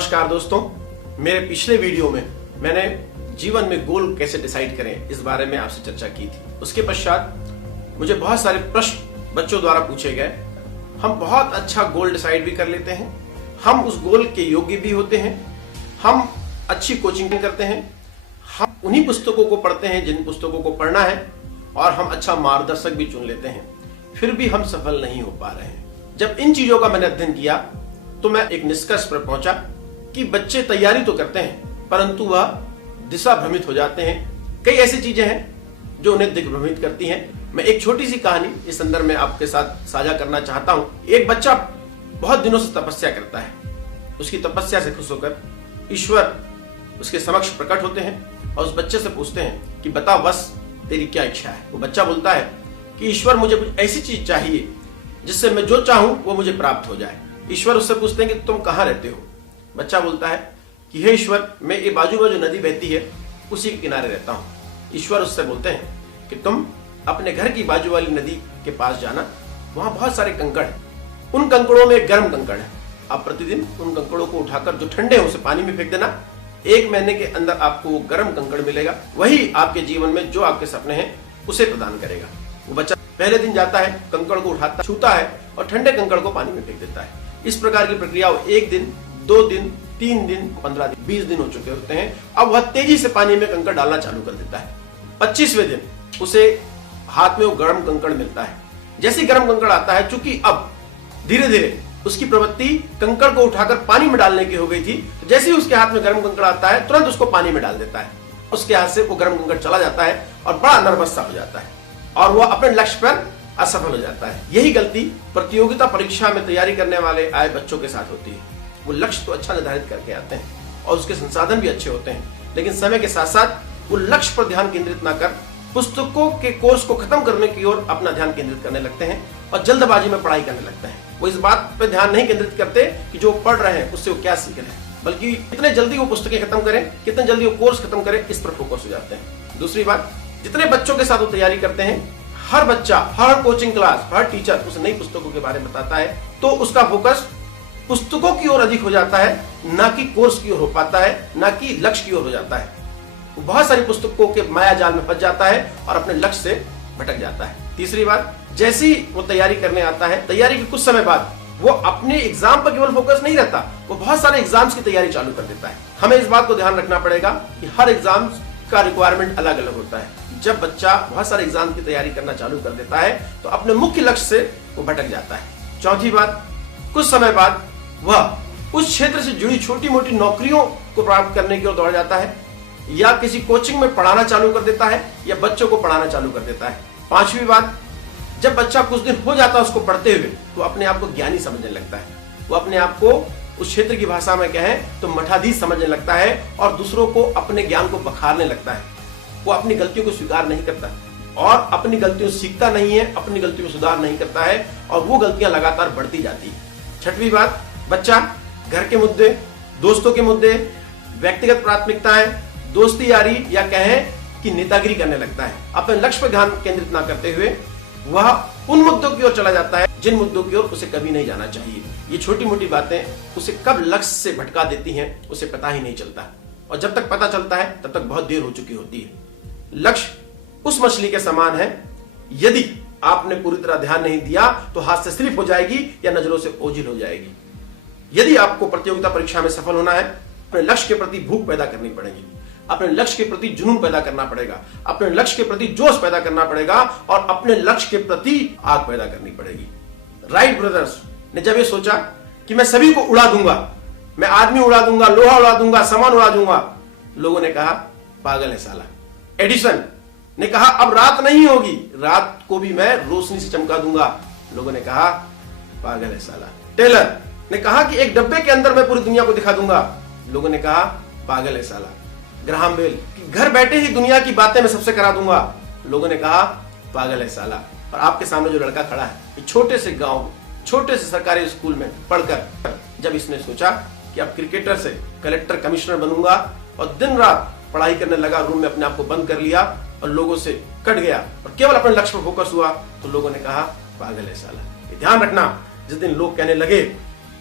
नमस्कार दोस्तों, मेरे पिछले वीडियो में मैंने जीवन में गोल कैसे डिसाइड करें इस बारे में आपसे चर्चा की थी। उसके पश्चात मुझे बहुत सारे प्रश्न बच्चों द्वारा पूछे गए। हम बहुत अच्छा गोल डिसाइड भी कर लेते हैं, हम उस गोल के योग्य भी होते हैं, हम अच्छी कोचिंग करते हैं, हम उन्हीं पुस्तकों को पढ़ते हैं जिन पुस्तकों को पढ़ना है और हम अच्छा मार्गदर्शक भी चुन लेते हैं, फिर भी हम सफल नहीं हो पा रहे हैं। जब इन चीजों का मैंने अध्ययन किया तो मैं एक निष्कर्ष पर पहुंचा कि बच्चे तैयारी तो करते हैं परंतु वह दिशा भ्रमित हो जाते हैं। कई ऐसी चीजें हैं जो उन्हें दिग्भ्रमित करती हैं। मैं एक छोटी सी कहानी इस संदर्भ में आपके साथ साझा करना चाहता हूं। एक बच्चा बहुत दिनों से तपस्या करता है। उसकी तपस्या से खुश होकर ईश्वर उसके समक्ष प्रकट होते हैं और उस बच्चे से पूछते हैं कि बता बस तेरी क्या इच्छा है। वो बच्चा बोलता है कि ईश्वर मुझे कुछ ऐसी चीज चाहिए जिससे मैं जो चाहूं वो मुझे प्राप्त हो जाए। ईश्वर उससे पूछते हैं कि तुम कहां रहते हो। बच्चा बोलता है कि हे ईश्वर, मैं ये बाजू में जो नदी बहती है उसी के किनारे रहता हूं। ईश्वर उससे बोलते हैं कि तुम अपने घर की बाजू वाली नदी के पास जाना, वहां बहुत सारे कंकड़ हैं, उन कंकड़ों में गर्म कंकड़ है। आप प्रतिदिन उन कंकड़ों को उठाकर जो ठंडे हैं उसे पानी में फेंक देना। 1 महीने के अंदर आपको वो गर्म कंकड़ मिलेगा, वही आपके जीवन में जो आपके सपने हैं उसे प्रदान करेगा। वो बच्चा पहले दिन जाता है, कंकड़ को उठाता छूता है और ठंडे कंकड़ को पानी में फेंक देता है। इस प्रकार की प्रक्रिया 1 दिन, 2 दिन, 3 दिन, 15 दिन, 20 दिन हो चुके होते हैं। अब वह तेजी से पानी में कंकड़ डालना चालू कर देता है। 25वें दिन उसे हाथ में वो गर्म कंकड़ मिलता है। जैसे गर्म कंकड़ आता है, चूंकि अब धीरे धीरे उसकी प्रवृत्ति कंकड़ को उठाकर पानी में डालने की हो गई थी, तो जैसे ही उसके हाथ में गर्म कंकड़ आता है तुरंत उसको पानी में डाल देता है। उसके हाथ से वो गर्म कंकड़ चला जाता है और बड़ा नर्वस सा हो जाता है और वह अपने लक्ष्य पर असफल हो जाता है। यही गलती प्रतियोगिता परीक्षा में तैयारी करने वाले आए बच्चों के साथ होती है। वो लक्ष्य तो अच्छा निर्धारित करके आते हैं और उसके संसाधन भी अच्छे होते हैं, लेकिन समय के साथ साथ वो लक्ष्य पर ध्यान केंद्रित न कर पुस्तकों के कोर्स को खत्म करने की ओर अपना ध्यान केंद्रित करने लगते हैं और जल्दबाजी में पढ़ाई करने लगते हैं। वो इस बात पर ध्यान नहीं केंद्रित करते कि जो पढ़ रहे हैं उससे वो क्या सीख रहे हैं, बल्कि कितने जल्दी वो पुस्तकें खत्म करें, कितने जल्दी वो कोर्स खत्म करें, इस पर फोकस हो जाते हैं। दूसरी बात, जितने बच्चों के साथ वो तैयारी करते हैं, हर बच्चा, हर कोचिंग क्लास, हर टीचर उसे नई पुस्तकों के बारे में बताता है, तो उसका फोकस पुस्तकों की ओर अधिक हो जाता है, ना कि कोर्स की ओर हो पाता है, ना कि लक्ष्य की ओर हो जाता है। वो बहुत सारी पुस्तकों के माया जाल में फंस जाता है और अपने लक्ष्य से भटक जाता है। तीसरी बात, जैसे ही वो तैयारी करने आता है, तैयारी के कुछ समय बाद वो अपने एग्जाम पर केवल फोकस नहीं रहता, वो बहुत सारे एग्जाम्स की तैयारी चालू कर देता है। हमें इस बात को ध्यान रखना पड़ेगा कि हर एग्जाम का रिक्वायरमेंट अलग अलग होता है। जब बच्चा बहुत सारे एग्जाम की तैयारी करना चालू कर देता है तो अपने मुख्य लक्ष्य से वो भटक जाता है। चौथी बात, कुछ समय बाद वह उस क्षेत्र से जुड़ी छोटी मोटी नौकरियों को प्राप्त करने की ओर दौड़ जाता है, या किसी कोचिंग में पढ़ाना चालू कर देता है, या बच्चों को पढ़ाना चालू कर देता है। पांचवी बात, जब बच्चा कुछ दिन हो जाता है उसको पढ़ते हुए, तो अपने आप को ज्ञानी समझने लगता है। वो अपने आप को उस क्षेत्र की भाषा में कहें तो मठाधीश समझने लगता है और दूसरों को अपने ज्ञान को बखारने लगता है। वो अपनी गलतियों को स्वीकार नहीं करता और अपनी गलतियों से सीखता नहीं है, अपनी गलतियों में सुधार नहीं करता है और वो गलतियां लगातार बढ़ती जाती है। छठवीं बात, बच्चा घर के मुद्दे, दोस्तों के मुद्दे, व्यक्तिगत प्राथमिकताएं, दोस्ती यारी या कहें कि नेतागिरी करने लगता है। अपने लक्ष्य पर ध्यान केंद्रित न करते हुए वह उन मुद्दों की ओर चला जाता है जिन मुद्दों की ओर उसे कभी नहीं जाना चाहिए। ये छोटी मोटी बातें उसे कब लक्ष्य से भटका देती हैं उसे पता ही नहीं चलता, और जब तक पता चलता है तब तक बहुत देर हो चुकी होती है। लक्ष्य उस मछली के समान है, यदि आपने पूरी तरह ध्यान नहीं दिया तो हाथ से स्लिप हो जाएगी या नजरों से ओझल हो जाएगी। यदि आपको प्रतियोगिता परीक्षा में सफल होना है, अपने लक्ष्य के प्रति भूख पैदा करनी पड़ेगी, अपने लक्ष्य के प्रति जुनून पैदा करना पड़ेगा, अपने लक्ष्य के प्रति जोश पैदा करना पड़ेगा और अपने लक्ष्य के प्रति आग पैदा करनी पड़ेगी। राइट ब्रदर्स ने जब ये सोचा कि मैं सभी को उड़ा दूंगा, मैं आदमी उड़ा दूंगा, लोहा उड़ा दूंगा, सामान उड़ा दूंगा, लोगों ने कहा पागल है साला। एडिसन ने कहा अब रात नहीं होगी, रात को भी मैं रोशनी से चमका दूंगा, लोगों ने कहा पागल है साला। टेलर ने कहा कि एक डब्बे के अंदर मैं पूरी दुनिया को दिखा दूंगा, लोगों ने कहा पागल है साला। ग्राहम बेल कि घर बैठे ही दुनिया की बातें मैं सबसे करा दूंगा, लोगों ने कहा पागल है साला। और आपके सामने जो लड़का खड़ा है, छोटे से गांव, छोटे से सरकारी स्कूल में पढ़कर जब इसने सोचा कि अब क्रिकेटर से कलेक्टर कमिश्नर बनूंगा और दिन रात पढ़ाई करने लगा, रूम में अपने आप को बंद कर लिया और लोगों से कट गया और केवल अपने लक्ष्य पर फोकस हुआ, तो लोगों ने कहा पागल है साला। ध्यान रखना, जिस दिन लोग कहने लगे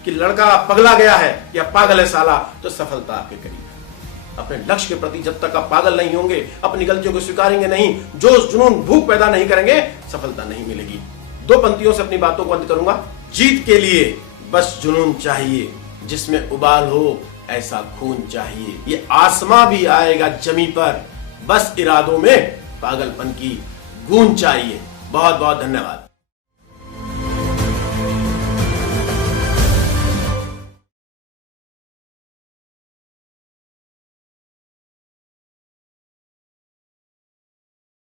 कि लड़का पगला गया है या पागल है साला, तो सफलता आपके करीब है। अपने लक्ष्य के प्रति जब तक आप पागल नहीं होंगे, अपनी गलतियों को स्वीकारेंगे नहीं, जोश जुनून भूख पैदा नहीं करेंगे, सफलता नहीं मिलेगी। 2 पंक्तियों से अपनी बातों को अंत करूंगा। जीत के लिए बस जुनून चाहिए, जिसमें उबाल हो ऐसा खून चाहिए। ये आसमां भी आएगा जमी पर, बस इरादों में पागलपन की गूंज चाहिए। बहुत बहुत धन्यवाद।